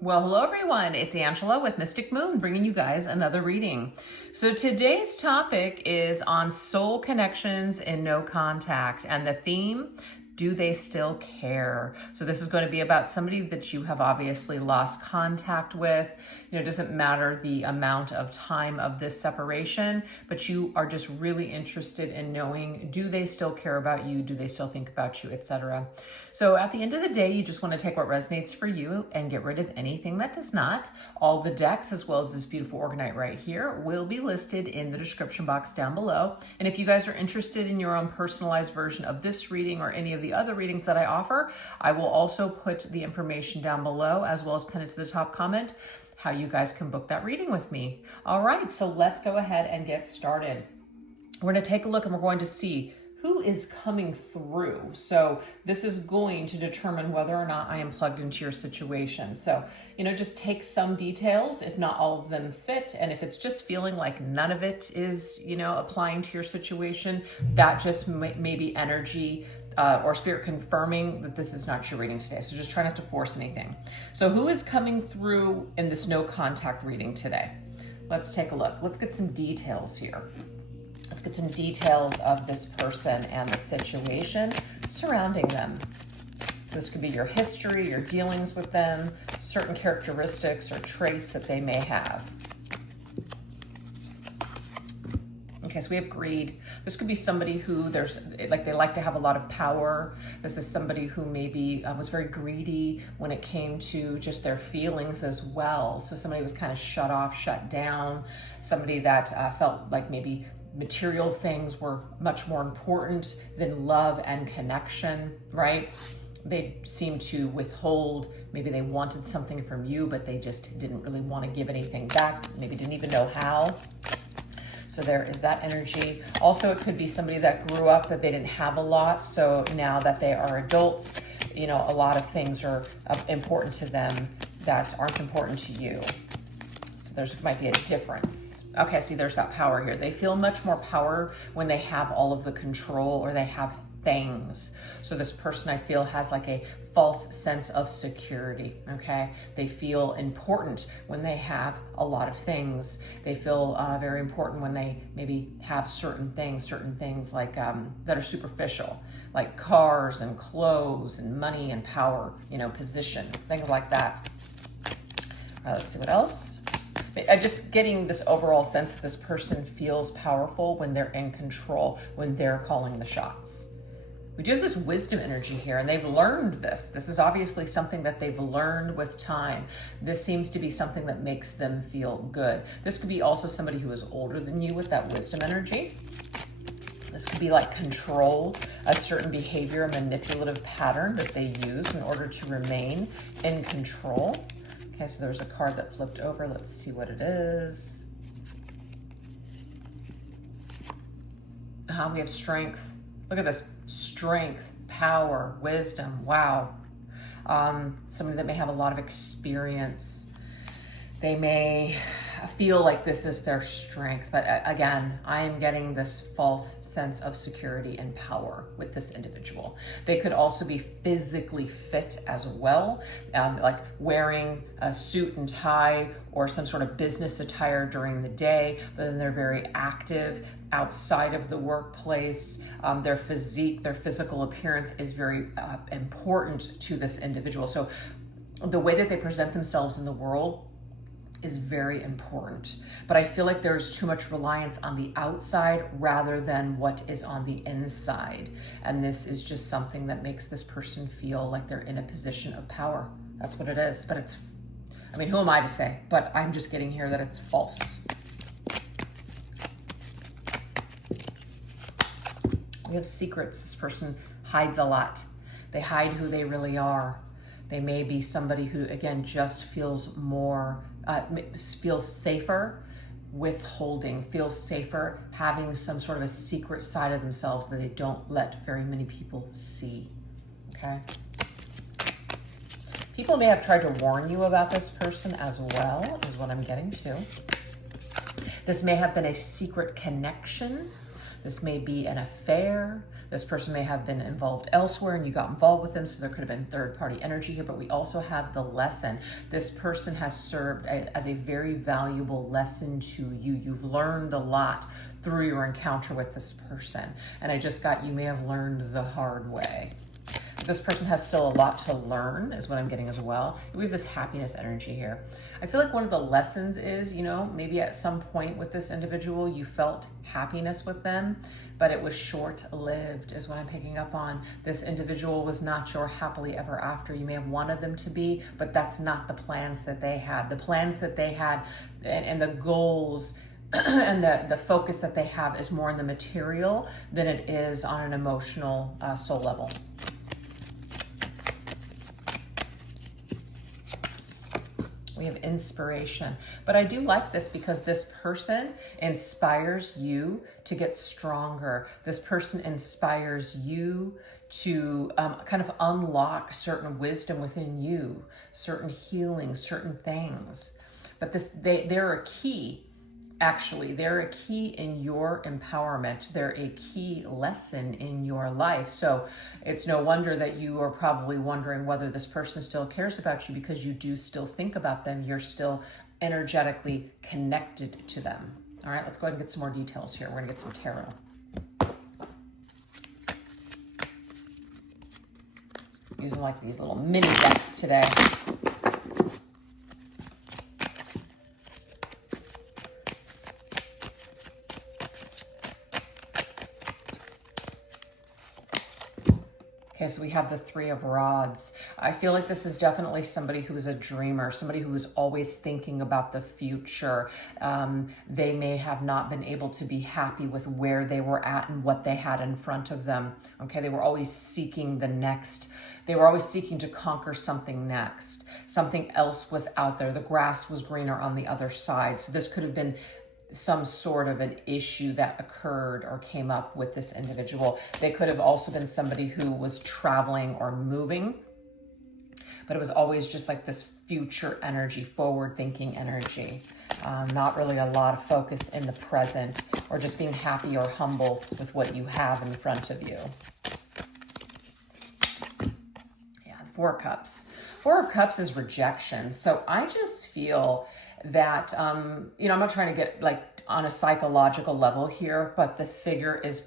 Well, hello everyone. It's Angela with Mystic Moon bringing you guys another reading. So today's topic is on soul connections and no contact, and the theme, do they still care? So this is going to be about somebody that you have obviously lost contact with. It doesn't matter the amount of time of this separation, but you are just really interested in knowing, do they still care about you? Do they still think about you, etc. So at the end of the day, you just want to take what resonates for you and get rid of anything that does not. All the decks, as well as this beautiful Organite right here, will be listed in the description box down below. And if you guys are interested in your own personalized version of this reading or any of the other readings that I offer, I will also put the information down below, as well as pin it to the top comment, how you guys can book that reading with me. All right, so let's go ahead and get started. We're going to take a look and we're going to see who is coming through. So this is going to determine whether or not I am plugged into your situation. So, just take some details, if not all of them fit. And if it's just feeling like none of it is, applying to your situation, that just may be energy or spirit confirming that this is not your reading today. So just try not to force anything. So who is coming through in this no contact reading today? Let's take a look. Let's get some details here. Let's get some details of this person and the situation surrounding them. So this could be your history, your dealings with them, certain characteristics or traits that they may have. Okay, so we have greed. This could be somebody who they like to have a lot of power. This is somebody who maybe was very greedy when it came to just their feelings as well. So somebody was kind of shut off, shut down. Somebody that felt like maybe material things were much more important than love and connection, right? They seemed to withhold, maybe they wanted something from you, but they just didn't really want to give anything back, maybe didn't even know how. So there is that energy. Also, it could be somebody that grew up that they didn't have a lot. So now that they are adults, a lot of things are important to them that aren't important to you. So there might be a difference. Okay, see, there's that power here. They feel much more power when they have all of the control or they have things. So this person, I feel, has like a false sense of security, okay? They feel important when they have a lot of things. They feel very important when they maybe have certain things like that are superficial, like cars and clothes and money and power, position, things like that. Let's see what else. Just getting this overall sense that this person feels powerful when they're in control, when they're calling the shots. We do have this wisdom energy here, and they've learned this. This is obviously something that they've learned with time. This seems to be something that makes them feel good. This could be also somebody who is older than you with that wisdom energy. This could be like control, a certain behavior, a manipulative pattern that they use in order to remain in control. Okay, so there's a card that flipped over. Let's see what it is. We have strength. Look at this. Strength, power, wisdom. Wow. Somebody that may have a lot of experience. They may feel like this is their strength, but again, I am getting this false sense of security and power with this individual. They could also be physically fit as well, like wearing a suit and tie or some sort of business attire during the day, but then they're very active outside of the workplace. Their physique, their physical appearance is very important to this individual. So the way that they present themselves in the world is very important, but I feel like there's too much reliance on the outside rather than what is on the inside. And this is just something that makes this person feel like they're in a position of power. That's what it is. But who am I to say? But I'm just getting here that it's false. We have secrets. This person hides a lot. They hide who they really are. They may be somebody who, again, just feels safer withholding, feels safer having some sort of a secret side of themselves that they don't let very many people see, okay? People may have tried to warn you about this person as well, is what I'm getting to. This may have been a secret connection. This may be an affair. This person may have been involved elsewhere and you got involved with them, so there could have been third-party energy here, but we also have the lesson. This person has served as a very valuable lesson to you. You've learned a lot through your encounter with this person. And I just got, you may have learned the hard way. This person has still a lot to learn, is what I'm getting as well. We have this happiness energy here. I feel like one of the lessons is, you know, maybe at some point with this individual, you felt happiness with them, but it was short-lived, is what I'm picking up on. This individual was not your happily ever after. You may have wanted them to be, but that's not the plans that they had. The plans that they had and the goals and the focus that they have is more in the material than it is on an emotional soul level. We have inspiration. But I do like this because this person inspires you to get stronger. This person inspires you to kind of unlock certain wisdom within you, certain healing, certain things. But they're a key. Actually, they're a key in your empowerment. They're a key lesson in your life. So it's no wonder that you are probably wondering whether this person still cares about you, because you do still think about them. You're still energetically connected to them. All right, let's go ahead and get some more details here. We're gonna get some tarot. Using like these little mini decks today. Okay, so we have the Three of Rods. I feel like this is definitely somebody who is a dreamer, somebody who is always thinking about the future. They may have not been able to be happy with where they were at and what they had in front of them. Okay, they were always seeking the next. They were always seeking to conquer something next. Something else was out there. The grass was greener on the other side. So this could have been some sort of an issue that occurred or came up with this individual. They could have also been somebody who was traveling or moving, but it was always just like this future energy, forward-thinking energy. Not really a lot of focus in the present, or just being happy or humble with what you have in front of you. Yeah, Four of Cups. Four of Cups is rejection. So I just feel that, you know, I'm not trying to get like on a psychological level here, but the figure is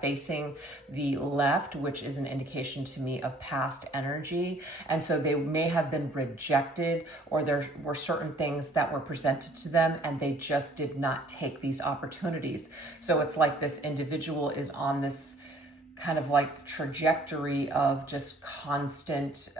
facing the left, which is an indication to me of past energy. And so they may have been rejected, or there were certain things that were presented to them and they just did not take these opportunities. So it's like this individual is on this kind of like trajectory of just constant,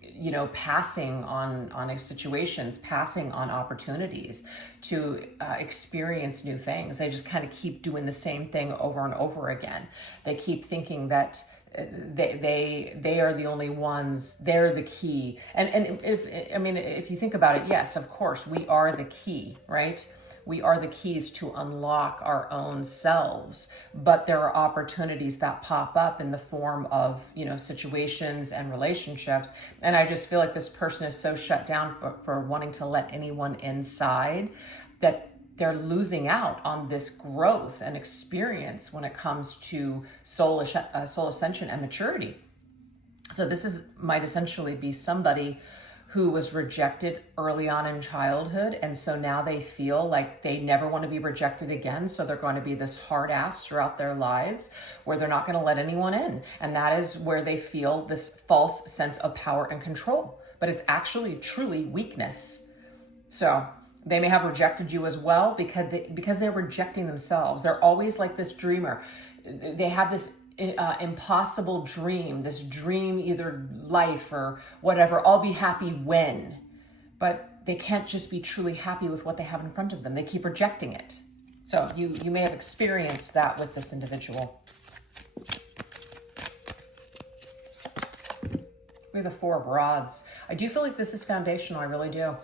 you know, passing on situations, passing on opportunities to experience new things. They just kind of keep doing the same thing over and over again. They keep thinking that they are the only ones, they're the key. And if you think about it, yes, of course, we are the key, right? We are the keys to unlock our own selves, but there are opportunities that pop up in the form of, you know, situations and relationships. And I just feel like this person is so shut down for wanting to let anyone inside that they're losing out on this growth and experience when it comes to soul ascension and maturity. So this might essentially be somebody who was rejected early on in childhood. And so now they feel like they never want to be rejected again. So they're going to be this hard ass throughout their lives where they're not going to let anyone in. And that is where they feel this false sense of power and control. But it's actually truly weakness. So they may have rejected you as well because they're rejecting themselves. They're always like this dreamer. They have this impossible dream, this dream, either life or whatever, I'll be happy when, but they can't just be truly happy with what they have in front of them. They keep rejecting it. So you may have experienced that with this individual. We have the Four of Rods. I do feel like this is foundational. I really do.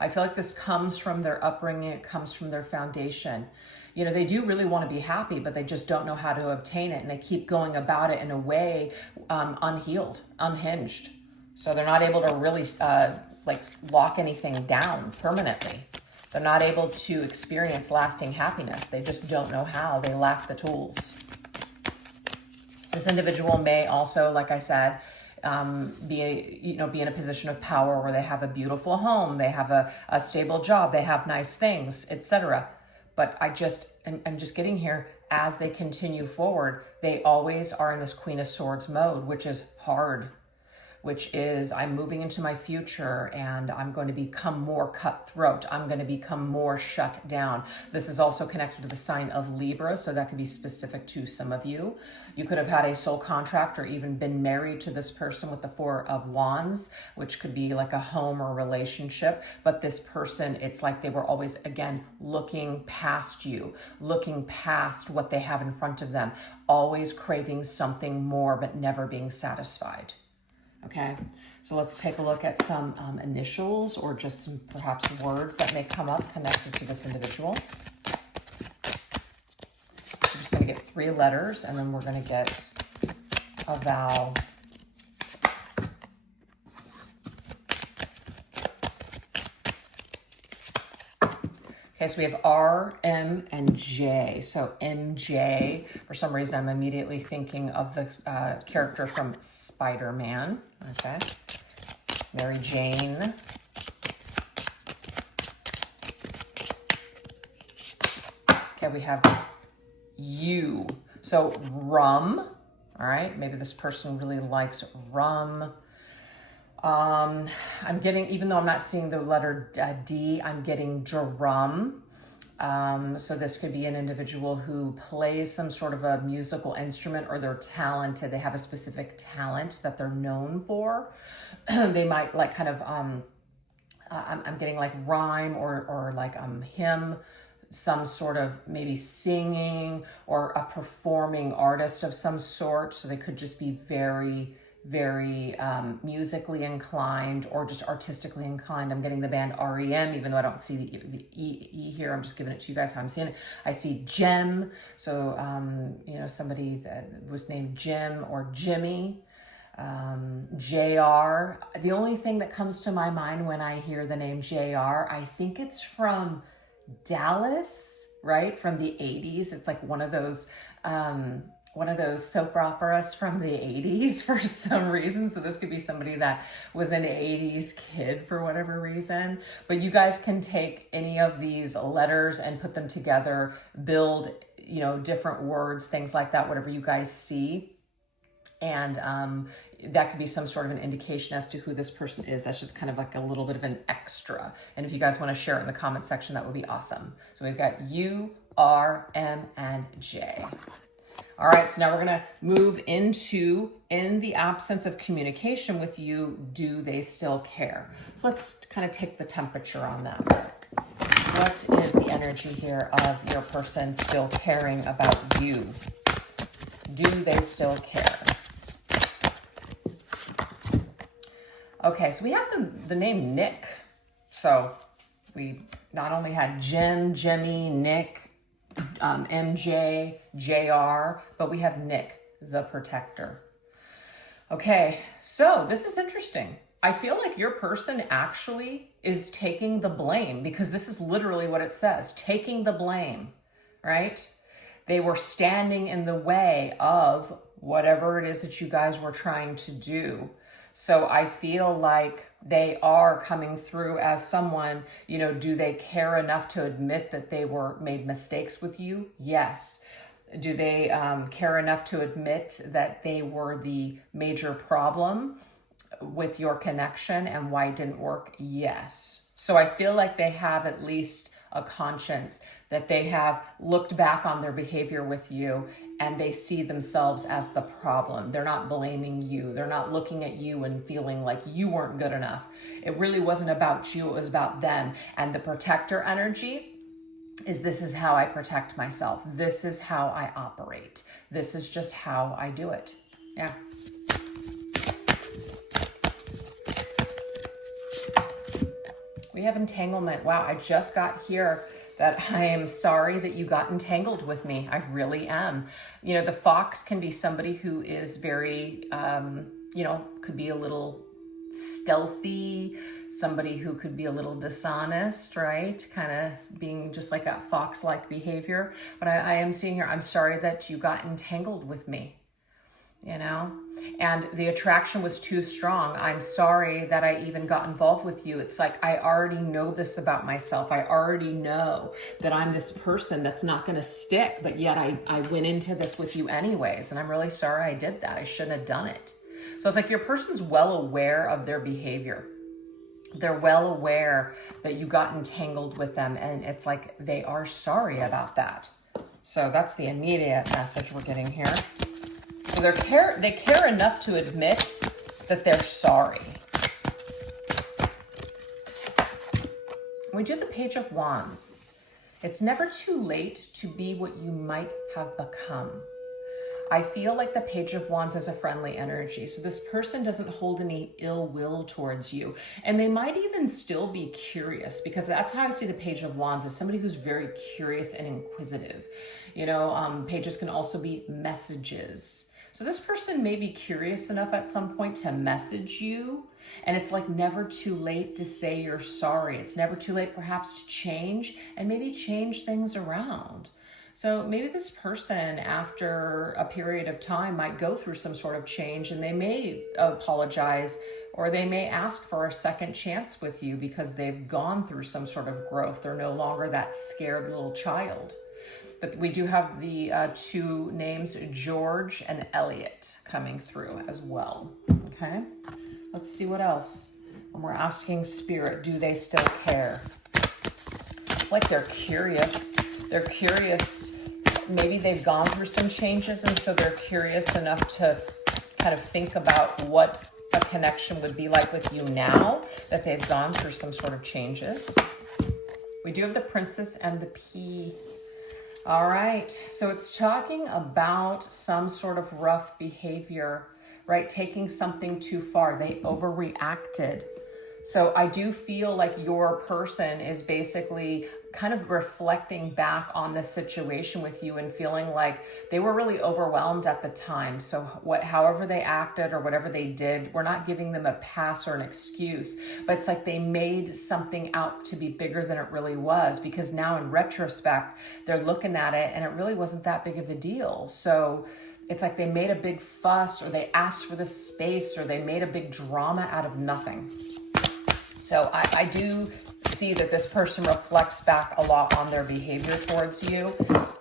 I feel like this comes from their upbringing. It comes from their foundation. You know, they do really want to be happy, but they just don't know how to obtain it. And they keep going about it in a way unhealed, unhinged. So they're not able to really like lock anything down permanently. They're not able to experience lasting happiness. They just don't know how. They lack the tools. This individual may also, like I said, be in a position of power where they have a beautiful home, they have a stable job, they have nice things, etc. But I'm just getting here, as they continue forward, they always are in this Queen of Swords mode, which is hard, which is, I'm moving into my future and I'm going to become more cutthroat. I'm going to become more shut down. This is also connected to the sign of Libra, so that could be specific to some of you. You could have had a soul contract or even been married to this person with the Four of Wands, which could be like a home or relationship. But this person, it's like they were always, again, looking past you, looking past what they have in front of them, always craving something more, but never being satisfied. Okay, so let's take a look at some initials or just some perhaps words that may come up connected to this individual. We're just going to get 3 letters, and then we're going to get a vowel. Okay, so we have R, M, and J. So MJ, for some reason, I'm immediately thinking of the character from Spider-Man. Okay, Mary Jane. Okay, we have U. So rum. All right, maybe this person really likes rum. I'm getting, even though I'm not seeing the letter D, I'm getting drum. So this could be an individual who plays some sort of a musical instrument, or they're talented. They have a specific talent that they're known for. They might like kind of, I'm getting like rhyme or like hymn, some sort of maybe singing or a performing artist of some sort. So they could just be very musically inclined or just artistically inclined. I'm getting the band REM, even though I don't see the E here. I'm just giving it to you guys how I'm seeing it. I see Gem. So, somebody that was named Jim or Jimmy. JR. The only thing that comes to my mind when I hear the name JR, I think it's from Dallas, right? From the 80s. It's like one of those soap operas from the 80s for some reason. So this could be somebody that was an 80s kid for whatever reason. But you guys can take any of these letters and put them together, build, different words, things like that, whatever you guys see. And that could be some sort of an indication as to who this person is. That's just kind of like a little bit of an extra. And if you guys want to share it in the comment section, that would be awesome. So we've got U, R, M, and J. All right, so now we're going to move into, in the absence of communication with you, do they still care? So let's kind of take the temperature on that. What is the energy here of your person still caring about you? Do they still care? Okay, so we have the name Nick. So we not only had Jim, Jimmy, Nick, MJ, JR, but we have Nick, the protector. Okay, so this is interesting. I feel like your person actually is taking the blame, because this is literally what it says, taking the blame, right? They were standing in the way of whatever it is that you guys were trying to do. So I feel like they are coming through as someone, do they care enough to admit that they made mistakes with you? Yes. Do they care enough to admit that they were the major problem with your connection and why it didn't work? Yes. So I feel like they have at least a conscience, that they have looked back on their behavior with you and they see themselves as the problem. They're not blaming you. They're not looking at you and feeling like you weren't good enough. It really wasn't about you. It was about them. And the protector energy is, this is how I protect myself. This is how I operate. This is just how I do it. Yeah. We have entanglement. Wow, I just got here that I am sorry that you got entangled with me. I really am. The fox can be somebody who is very, could be a little stealthy, somebody who could be a little dishonest, right? Kind of being just like that fox-like behavior. But I am seeing here, I'm sorry that you got entangled with me. you know? And the attraction was too strong. I'm sorry that I even got involved with you. It's like, I already know this about myself. I already know that I'm this person that's not going to stick, but yet I went into this with you anyways. And I'm really sorry I did that. I shouldn't have done it. So it's like your person's well aware of their behavior. They're well aware that you got entangled with them, and it's like they are sorry about that. So that's the immediate message we're getting here. So they care enough to admit that they're sorry. We do the Page of Wands. It's never too late to be what you might have become. I feel like the Page of Wands is a friendly energy. So this person doesn't hold any ill will towards you. And they might even still be curious, because that's how I see the Page of Wands, as somebody who's very curious and inquisitive. You know, pages can also be messages. So this person may be curious enough at some point to message you. And it's like never too late to say you're sorry. It's never too late perhaps to change and maybe change things around. So maybe this person, after a period of time, might go through some sort of change, and they may apologize, or they may ask for a second chance with you because they've gone through some sort of growth. They're no longer that scared little child. But we do have the two names, George and Elliot, coming through as well. Okay, let's see what else. And we're asking Spirit, do they still care? Like they're curious. They're curious. Maybe they've gone through some changes, and so they're curious enough to kind of think about what a connection would be like with you now that they've gone through some sort of changes. We do have the Princess and the Pea. All right, so it's talking about some sort of rough behavior, right? Taking something too far. They overreacted. So I do feel like your person is basically kind of reflecting back on the situation with you and feeling like they were really overwhelmed at the time. So however they acted or whatever they did, we're not giving them a pass or an excuse, but it's like they made something out to be bigger than it really was, because now in retrospect, they're looking at it and it really wasn't that big of a deal. So it's like they made a big fuss, or they asked for the space, or they made a big drama out of nothing. So I do see that this person reflects back a lot on their behavior towards you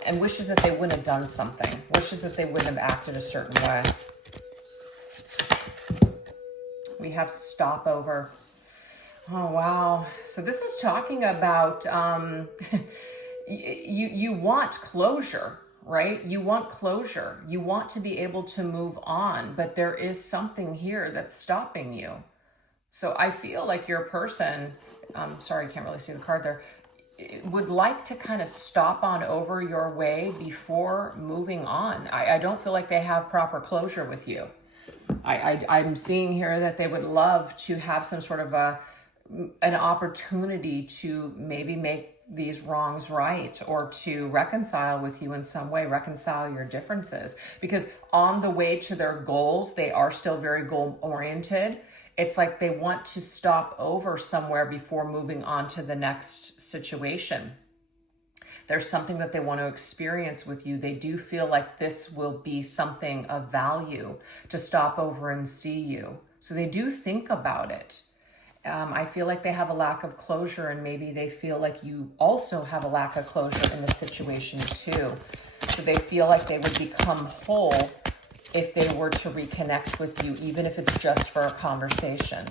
and wishes that they wouldn't have done something, wishes that they wouldn't have acted a certain way. We have stopover. Oh, wow. So this is talking about you want closure, right? You want closure. You want to be able to move on, but there is something here that's stopping you. So I feel like your person, sorry, I can't really see the card there, would like to kind of stop on over your way before moving on. I don't feel like they have proper closure with you. I'm seeing here that they would love to have some sort of an opportunity to maybe make these wrongs right, or to reconcile with you in some way, reconcile your differences. Because on the way to their goals, they are still very goal-oriented. It's like they want to stop over somewhere before moving on to the next situation. There's something that they want to experience with you. They do feel like this will be something of value to stop over and see you. So they do think about it. I feel like they have a lack of closure, and maybe they feel like you also have a lack of closure in the situation too. So they feel like they would become whole if they were to reconnect with you, even if it's just for a conversation.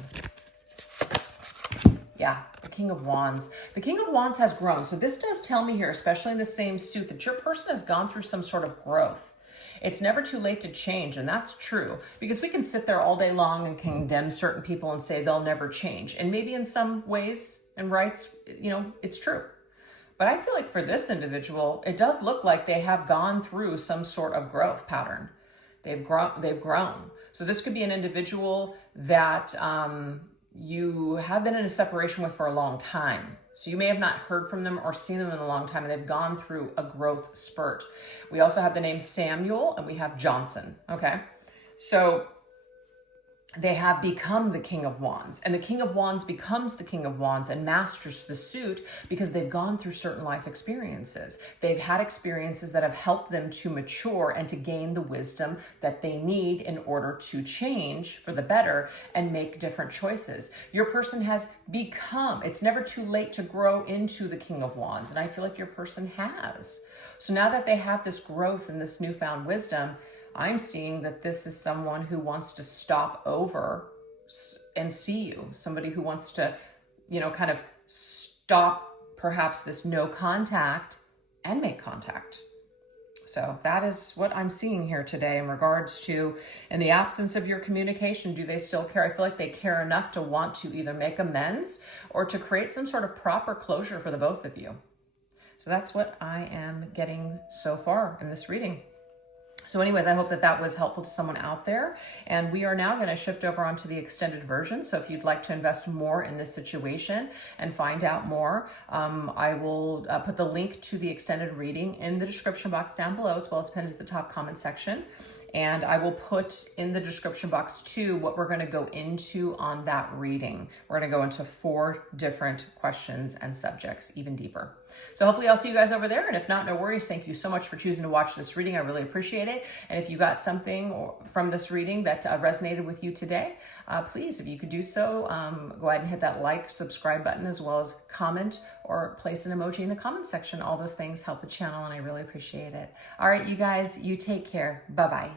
Yeah, the King of Wands. The King of Wands has grown. So this does tell me here, especially in the same suit, that your person has gone through some sort of growth. It's never too late to change, and that's true, because we can sit there all day long and condemn certain people and say they'll never change. And maybe in some ways and rights, you know, it's true. But I feel like for this individual, it does look like they have gone through some sort of growth pattern. They've grown. So this could be an individual that you have been in a separation with for a long time. So you may have not heard from them or seen them in a long time, and they've gone through a growth spurt. We also have the name Samuel, and we have Johnson, okay? So they have become the King of Wands. And the King of Wands becomes the King of Wands and masters the suit because they've gone through certain life experiences. They've had experiences that have helped them to mature and to gain the wisdom that they need in order to change for the better and make different choices. Your person has become, it's never too late to grow into the King of Wands. And I feel like your person has. So now that they have this growth and this newfound wisdom, I'm seeing that this is someone who wants to stop over and see you. Somebody who wants to, kind of stop perhaps this no contact and make contact. So that is what I'm seeing here today in regards to, in the absence of your communication, do they still care? I feel like they care enough to want to either make amends or to create some sort of proper closure for the both of you. So that's what I am getting so far in this reading. So anyways, I hope that that was helpful to someone out there. And we are now going to shift over onto the extended version. So if you'd like to invest more in this situation and find out more, I will put the link to the extended reading in the description box down below, as well as pinned at the top comment section. And I will put in the description box too what we're going to go into on that reading. We're going to go into 4 different questions and subjects even deeper. So hopefully I'll see you guys over there. And if not, no worries. Thank you so much for choosing to watch this reading. I really appreciate it. And if you got something from this reading that resonated with you today, please, if you could do so, go ahead and hit that like, subscribe button, as well as comment or place an emoji in the comment section. All those things help the channel and I really appreciate it. All right, you guys, you take care. Bye-bye.